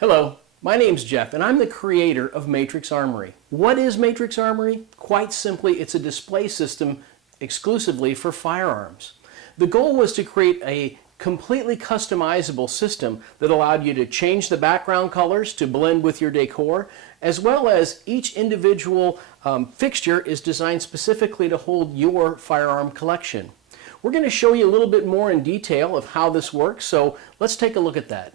Hello, my name's Jeff and I'm the creator of Matrix Armory. What is Matrix Armory? Quite simply, it's a display system exclusively for firearms. The goal was to create a completely customizable system that allowed you to change the background colors to blend with your decor, as well as each individual fixture is designed specifically to hold your firearm collection. We're going to show you a little bit more in detail of how this works, so let's take a look at that.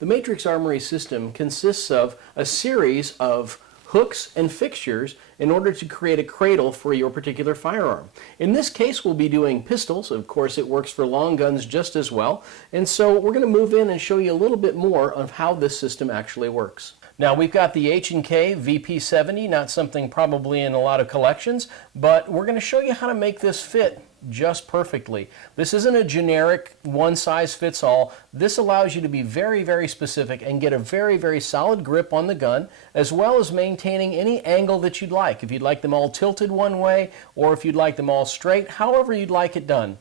The Matrix Armory system consists of a series of hooks and fixtures in order to create a cradle for your particular firearm. In this case, we'll be doing pistols. Of course, it works for long guns just as well. And so we're going to move in and show you a little bit more of how this system actually works. Now, we've got the H&K VP70, not something probably in a lot of collections, but we're going to show you how to make this fit just perfectly. This isn't a generic one-size-fits-all. This allows you to be very, very specific and get a very, very solid grip on the gun, as well as maintaining any angle that you'd like. If you'd like them all tilted one way, or if you'd like them all straight, however you'd like it done.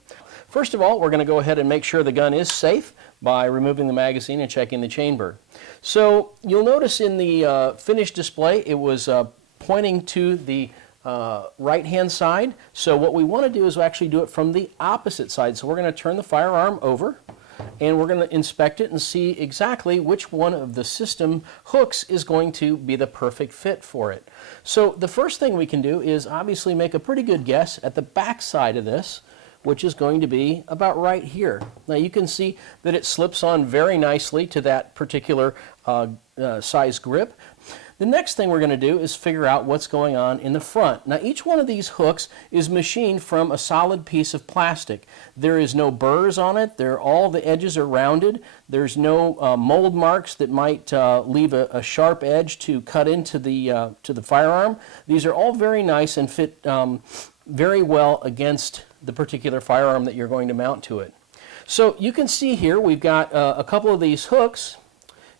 First of all, we're going to go ahead and make sure the gun is safe by removing the magazine and checking the chamber. So you'll notice in the finished display, it was pointing to the right-hand side. So what we want to do is actually do it from the opposite side. So we're going to turn the firearm over and we're going to inspect it and see exactly which one of the system hooks is going to be the perfect fit for it. So the first thing we can do is obviously make a pretty good guess at the back side of this, which is going to be about right here. Now you can see that it slips on very nicely to that particular size grip. The next thing we're going to do is figure out what's going on in the front. Now each one of these hooks is machined from a solid piece of plastic. There is no burrs on it. All the edges are rounded. There's no mold marks that might leave a sharp edge to cut into the firearm. These are all very nice and fit very well against the particular firearm that you're going to mount to it. So you can see here we've got a couple of these hooks,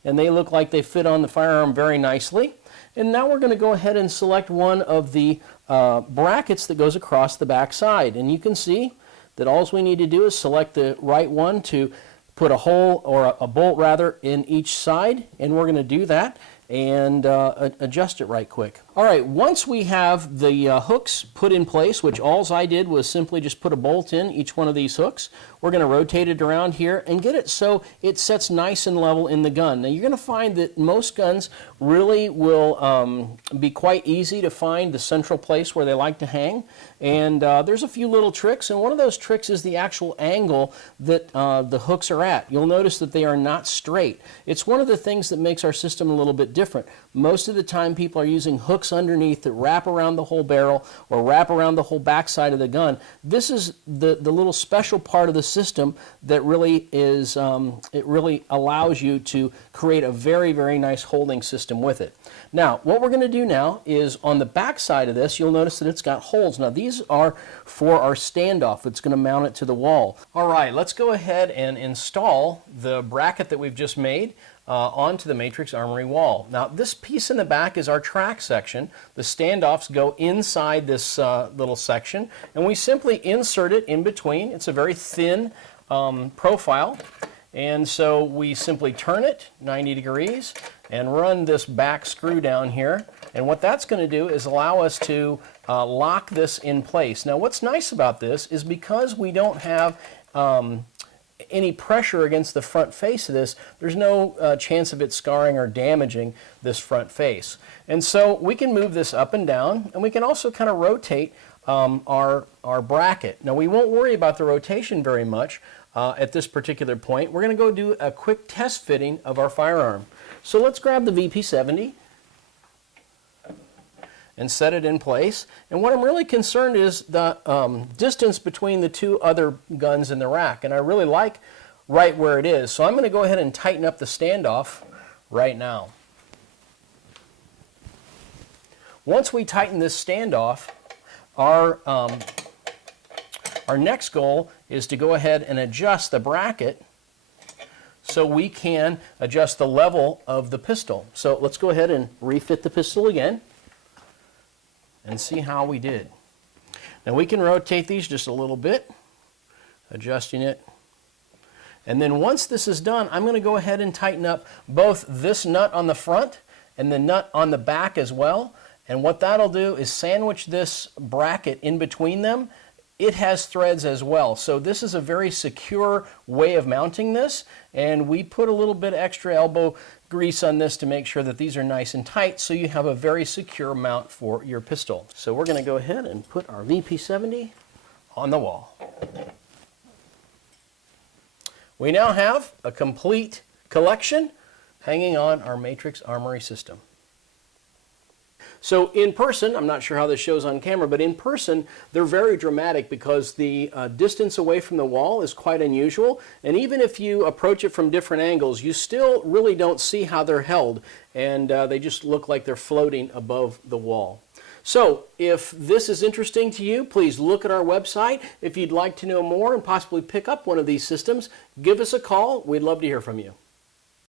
and they look like they fit on the firearm very nicely. And now we're going to go ahead and select one of the brackets that goes across the back side. And you can see that all we need to do is select the right one to put a hole, or a bolt rather, in each side. And we're going to do that and adjust it right quick. All right, once we have the hooks put in place, which all I did was simply just put a bolt in each one of these hooks, we're going to rotate it around here and get it so it sets nice and level in the gun. Now you're going to find that most guns really will be quite easy to find the central place where they like to hang, and there's a few little tricks, and one of those tricks is the actual angle that the hooks are at. You'll notice that they are not straight. It's one of the things that makes our system a little bit different. Most of the time people are using hooks underneath that wrap around the whole barrel or wrap around the whole backside of the gun. This is the little special part of the system that really is, it really allows you to create a very, very nice holding system with it. Now, what we're going to do now is on the back side of this, you'll notice that it's got holes. Now, these are for our standoff. It's going to mount it to the wall. All right, let's go ahead and install the bracket that we've just made onto the Matrix Armory wall. Now this piece in the back is our track section. The standoffs go inside this little section, and we simply insert it in between. It's a very thin profile, and so we simply turn it 90 degrees and run this back screw down here, and what that's going to do is allow us to lock this in place. Now what's nice about this is because we don't have any pressure against the front face of this, there's no chance of it scarring or damaging this front face. And so we can move this up and down, and we can also kind of rotate our bracket. Now we won't worry about the rotation very much at this particular point. We're going to go do a quick test fitting of our firearm. So let's grab the VP70 and set it in place. And what I'm really concerned is the distance between the two other guns in the rack, and I really like right where it is. So I'm going to go ahead and tighten up the standoff right now. Once we tighten this standoff, our next goal is to go ahead and adjust the bracket so we can adjust the level of the pistol. So let's go ahead and refit the pistol again and see how we did. Now we can rotate these just a little bit, adjusting it. And then once this is done, I'm going to go ahead and tighten up both this nut on the front and the nut on the back as well. And what that'll do is sandwich this bracket in between them. It has threads as well. So this is a very secure way of mounting this. And we put a little bit extra elbow grease on this to make sure that these are nice and tight so you have a very secure mount for your pistol. So we're going to go ahead and put our VP70 on the wall. We now have a complete collection hanging on our Matrix Armory system. So in person, I'm not sure how this shows on camera, but in person they're very dramatic because the distance away from the wall is quite unusual, and even if you approach it from different angles, you still really don't see how they're held, and they just look like they're floating above the wall. So if this is interesting to you, please look at our website. If you'd like to know more and possibly pick up one of these systems, give us a call. We'd love to hear from you.